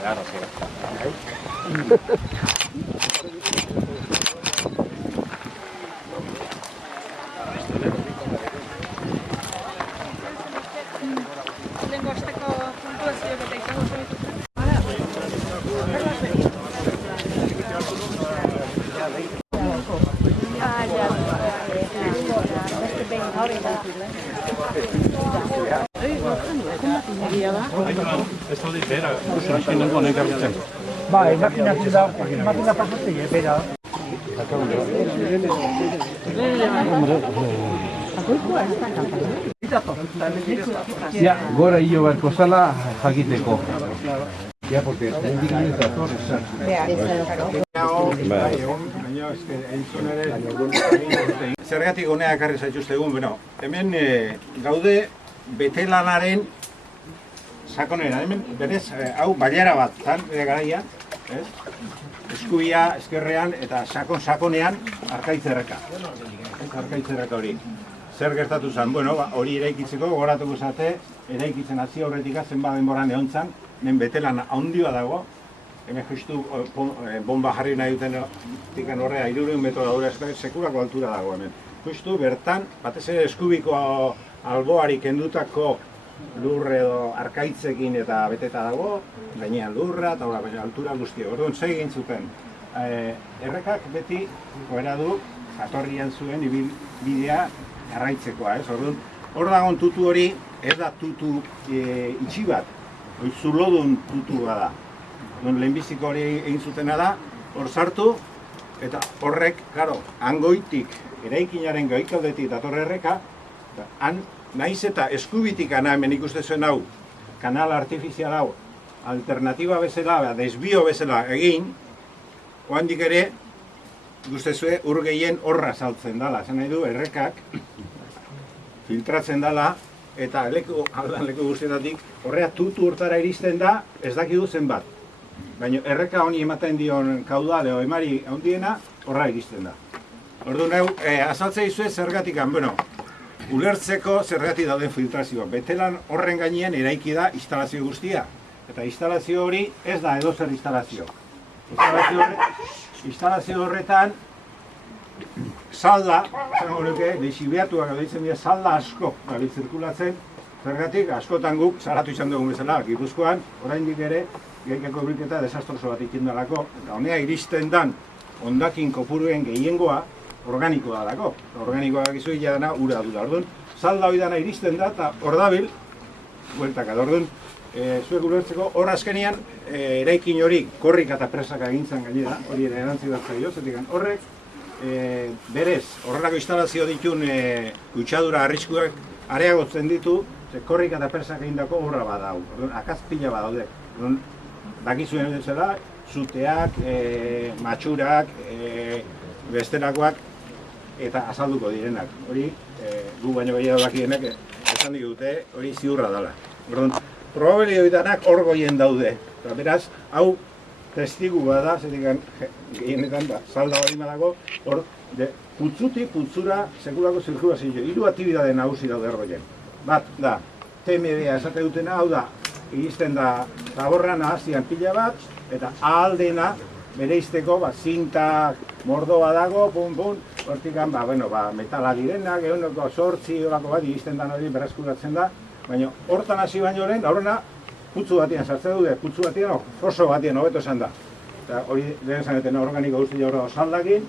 Claro, sí. Lengosteko puntuazioak eta izango zenituzten. Ez hori, bera, usan nengo honek abitzen. Bai, makina pasatzei, bera. Ja, gora hilo barko zala jakiteko. Ja, porque hendik ez dator, Zergatik honea ekarri zaituztegun, bueno, hemen gaude betelanaren sakonera, hemen berez, hau bailara bat, garaia, ez? Eskubia, eskerrean eta sakonean arkaitzerreka. Arkaitzerreka hori. Zer gertatu zen? Bueno, hori eraikitzeko, gogoratuko zate, eraikitzen hasi horretik zenbat denboran egontzan, hemen betelan handioa dago, hemen justu bomba jarri nahi duten horrea 300 metro daura sekulako altura dago hemen. Justu bertan, batez ere eskubiko alboari kendutako lur edo arkaitzekin eta beteta dago, gainean lurra eta altura guztia. Orduan, zer egin zuten? Errekak beti goera du, jatorrian zuen bidea jarraitzekoa, ez? Orduan, hor dagoen tutu hori, ez da tutu itxi bat, zulodun tutu da. Lehenbiziko hori egin zutena da, hor sartu, eta horrek, klaro, hangoitik, eraikinaren goikaldetik dator erreka, han naiz eta eskubitik hemen ikusten zuen hau, kanal artifizial hau, alternatiba bezala, desbio bezala egin, oandik ere, guztezue ur gehien horra saltzen dela, esan nahi du, errekak filtratzen dela, eta leku guztietatik horrea tutu urtara iristen da, ez dakidu zenbat. Baina erreka honi ematen dion kaudale o emari handiena horra iristen da. Orduan, azaltzea izue zergatikan, bueno, ulertzeko zergatik dauden filtrazioa. Betelan horren gainean eraiki da instalazio guztia. Eta instalazio hori ez da edozer instalazio. Instalazio horretan salda, zango nuke, desibiatuak deitzen dira salda asko gabi zirkulatzen. Zergatik, askotan guk salatu izan dugun bezala, Gipuzkoan, oraindik ere, gehiageko bilketa desastroso bat ikindalako. Eta honea iristen dan hondakin kopuruen gehiengoa organikoa dalako. Organikoa gizu dana ura dula. Orduan, salda hori dana iristen da eta hor dabil, bueltaka. Orduan, zuek ulertzeko, hor azkenean, eraikin hori korrika eta presaka egintzen gainera, hori ere erantzi bat zaio, zetik horrek, berez, horrelako instalazio ditun kutsadura arriskuak areagotzen ditu, korrika eta presaka egindako horra badau. Orduan, akazpila badaude. Orduan, dakizuen bezala, zuteak, matxurak, bestelakoak, eta azalduko direnak. Hori, gu baino gehiago dakienak esan digute, hori ziurra dela. Orduan, probabilitateak hor goien daude. Eta beraz, hau testigu bada, zetik gehienetan salda hori dago, hor, putzutik putzura sekulako zirkulazio. 3 aktibidade nagusi daude hor goien. Bat, da, TMB-a esate dutena, hau da, iristen da zaborra nahazian pila bat, eta ahaldena bereizteko, zinta mordoa dago, hortikan, metala direnak, eguneko 8 horako bat, iristen da hori berreskuratzen da, baina hortan hasi baino lehen, horrena putzu batean sartzen dute, putzu batean, oso batean hobeto esan da. Eta hori lehen zaneten organiko guztia hor saldakin,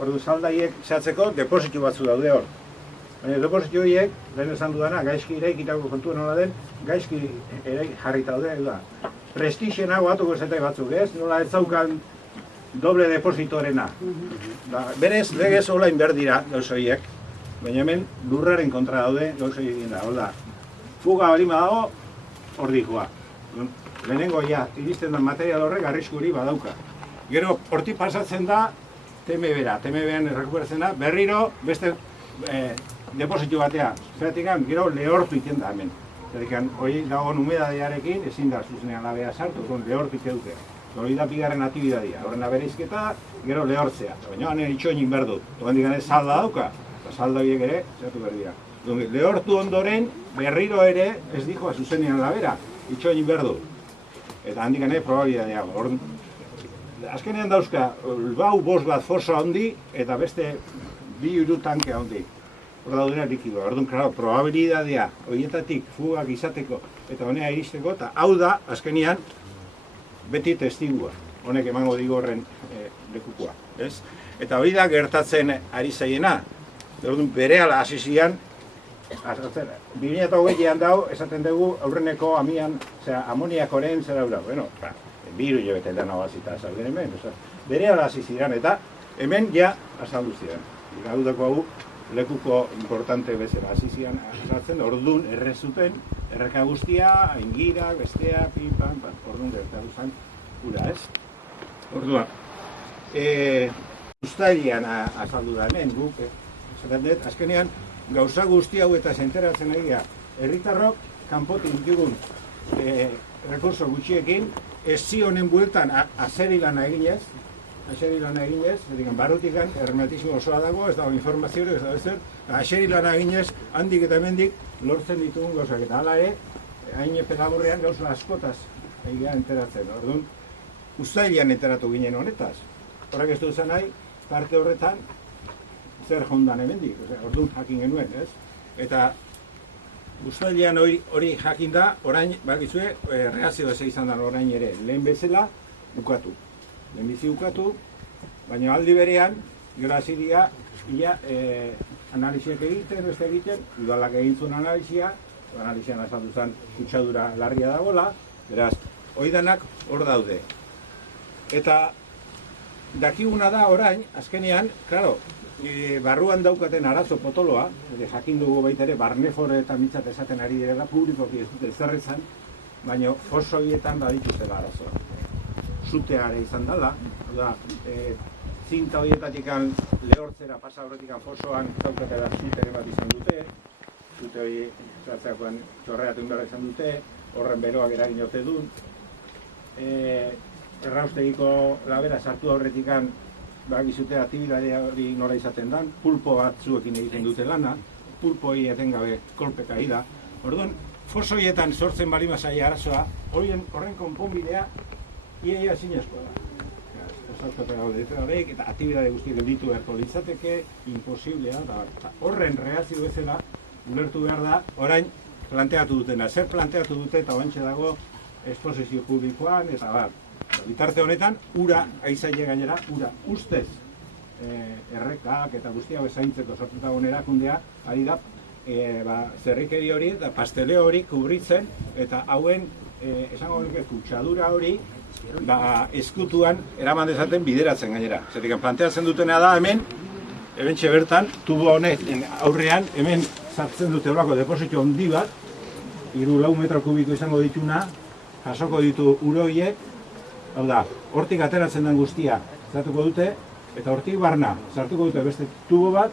hori saldaiek zehatzeko depositu batzu daude hor. Baina depositu horiek, lehen esan dudana, gaizki eraikitako kontua nola den, gaizki jarrita daude, da. Prestixenago batuko zetai batzuk, ez? Nola ez zaukan doble depositorena. Berez, legez olain behar dira, gauz horiek, baina hemen lurraren kontra daude, gauz horiek da. Fuga balima dago, hor dikoa. Lehenengo iristen den material horrek arriskuri badauka. Gero, hortik pasatzen da TMB-ra. TMB-an errekuperatzen da, berriro beste depositu batea. Zeratik, gero lehortu iten da hemen. Zeratik, hori dagoen humedadearekin ezin da zuzenean labea sartu, lehortu ite hori da bigarren aktibidadia. Horren bereizketa, gero lehortzea. Baina hanen itxoinin behar dut. Togan digan ez salda dauka, eta salda horiek ere zeratu behar dira. Lehortu ondoren, berriro ere ez dikoa zuzenean labera, itxoinin behar dut. eta handik ere probabilitatea. Azkenean dauzka, bau bost bat forza handi eta beste 2-3 tanke handi. Hor daudera likidoa. Orduan, klaro, probabilitatea horietatik fugak izateko eta honea iristeko, eta hau da, azkenean, beti testigua. Honek emango digu horren lekukoa. Eta hori da gertatzen ari zaiena. Orduan, berehala hasi zian, 2020an dago, esaten dugu, aurreneko amoniakoren zera hura. Bueno, 2 hilabete da nabazita azalden hemen. Berehala hasi ziren, eta hemen ja azaldu ziren. Gaudako hau, lekuko importante bezala hasi ziren azaltzen, orduan errezuten, erreka guztia, aingirak, bestea, pin-pan, orduan gertatu zen ura, ez? Orduan, uztailean azaldu da hemen, guk, esaten dut, azkenean, gauza guzti hau eta zenteratzen egia, herritarrok, kanpotik ditugun rekurso gutxiekin, ez zionen bueltan azeri lana eginez, barrutikan hermetismo osoa dago, ez dago informazioa, ez dago ezer, azeri lana eginez, handik eta hemendik lortzen ditugun gauzak, eta hala ere, hain pedagurrean gauza askotaz egia enteratzen, orduan, uztailean enteratu ginen honetaz. Horrek ez du zen nahi, parte horretan, zer jondan hemendik, orduan jakin genuen, ez? Eta uztailean hori jakin da, orain, bakizue, reazio ez izan da orain ere, lehen bezala, ukatu. Lehenbizi ukatu, baina aldi berean, gero hasi dira, analiziak egiten, beste egiten, udalak egin zuen analizian azaldu zen kutsadura larria dagoela, beraz, hori danak hor daude. Eta dakiguna da orain, azkenean, klaro, barruan daukaten arazo potoloa, jakin dugu baita ere, barnefore eta mitzat esaten ari direla, publikoki ez dute zerretzan, baina fosoietan badituzela arazoa. Zuteare izan dela, zinta horietatik lehortzera pasa horretik fosoan zaukatela zutere bat izan dute, zute hori zatzeakoan txorreatu inberra izan dute, horren beroak eragin ote duen, erraustegiko labera sartu horretik bakizute aktibitatea hori nora izaten dan, pulpo batzuekin egiten dute lana, pulpo hori etengabe kolpeka da. Orduan, foso horietan sortzen bali masai arazoa, horren konponbidea ia zinezkoa da. Eta aktibitate guztiak gelditu beharko litzateke, imposiblea da. Horren reazio bezala, ulertu behar da, orain planteatu dutena. Zer planteatu dute eta bantxe dago esposizio publikoan, eta bat. Bitarte honetan, ura, aizaile gainera, ura ustez errekak eta guztiak bezaintzeko sortutagon erakundea, ari da, zerrikeri hori eta pasteleo hori kubritzen, eta hauen, esango honek kutsadura hori, eskutuan eraman dezaten bideratzen gainera. Zertik, planteatzen dutena da hemen, ebentxe bertan, tubo honek aurrean, hemen sartzen dute horako depositio handi bat, 3-4 metro kubiko izango dituna, jasoko ditu uroiek, hau da, hortik ateratzen den guztia zatuko dute, eta hortik barna, sartuko dute beste tubo bat,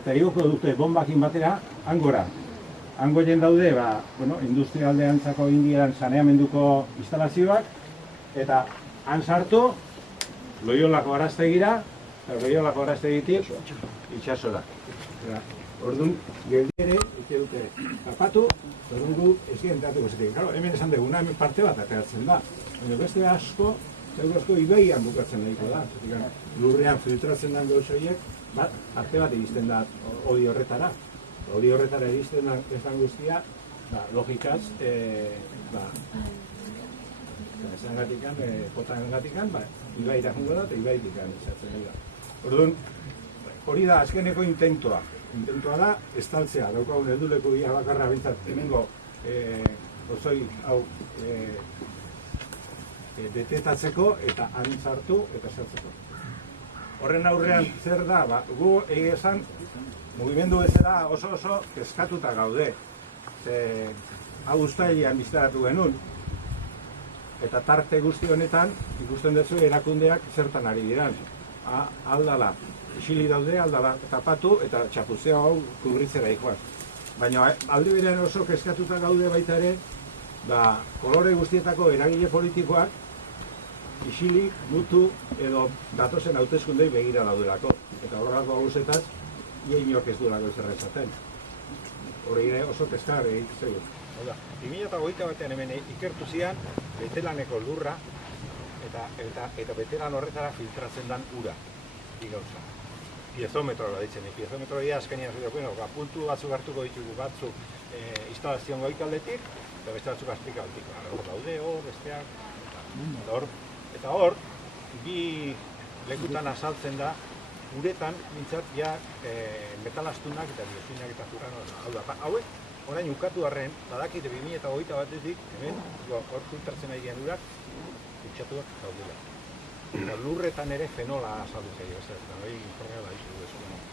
eta igoko dute bombakin batera, hangora. Hangoien daude, industrialdeantzako indieran saneamenduko instalazioak, eta han sartu, Loiolako araztegira, eta Loiolako araztegitik itxasora. Orduan, geldiere, ite dute tapatu, orduan gu ezien teatuko zetik. Hemen esan dugu, hemen parte bat ateratzen da. Baina beste asko ibeian bukatzen daiko da. Lurrean filtratzen den gauzoiek, parte bat egizten da hori horretara. Hori horretara egizten den guztia, logikaz, potanengatikan, ibaira jungo da eta ibaitikan izatzen dira. Orduan, hori da azkeneko intentoa. Intentoa da, estaltzea, daukagun helduleku ia bakarra bintzat, hemengo gozoi hau detetatzeko eta antzartu eta sartzeko. Horren aurrean zer da, gu egia esan, mugimendu bezala oso kezkatuta gaude. Hau uztailean biztaratu genuen, eta tarte guzti honetan ikusten duzu erakundeak zertan ari diran. Aldala, isili daude, aldala tapatu eta txapuzea hau kubritzera ikoaz. Baina aldi berean oso kezkatuta gaude baita ere, kolore guztietako eragile politikoak isilik, mutu edo datozen hauteskundei begira daudelako. Eta horrelako gauzetaz, ia inork ez duelako ezer esaten. Hori ere oso kezkar egiten zego. Hau da, 2021 hemen ikertu zian betelaneko lurra eta betelan horretara filtratzen den ura, bi gauza. Piezometroa ditzen, piezometroa azkenean zudeak, puntu batzuk hartuko ditugu batzuk instalazioan goikaldetik, eta beste batzuk azpikaldetik. Hor daude, hor, besteak, eta hor, bi lekutan azaltzen da, uretan, mintzat, ja, metalastunak eta dioxinak eta furano. Hau da, hauek, orain ukatu arren, badakite 2021-etik, hemen, hor filtratzen ari gen urak, kutxatuak daudela. Eta lurretan ere fenola azaldu zaio, ez da, hori informea da ditu.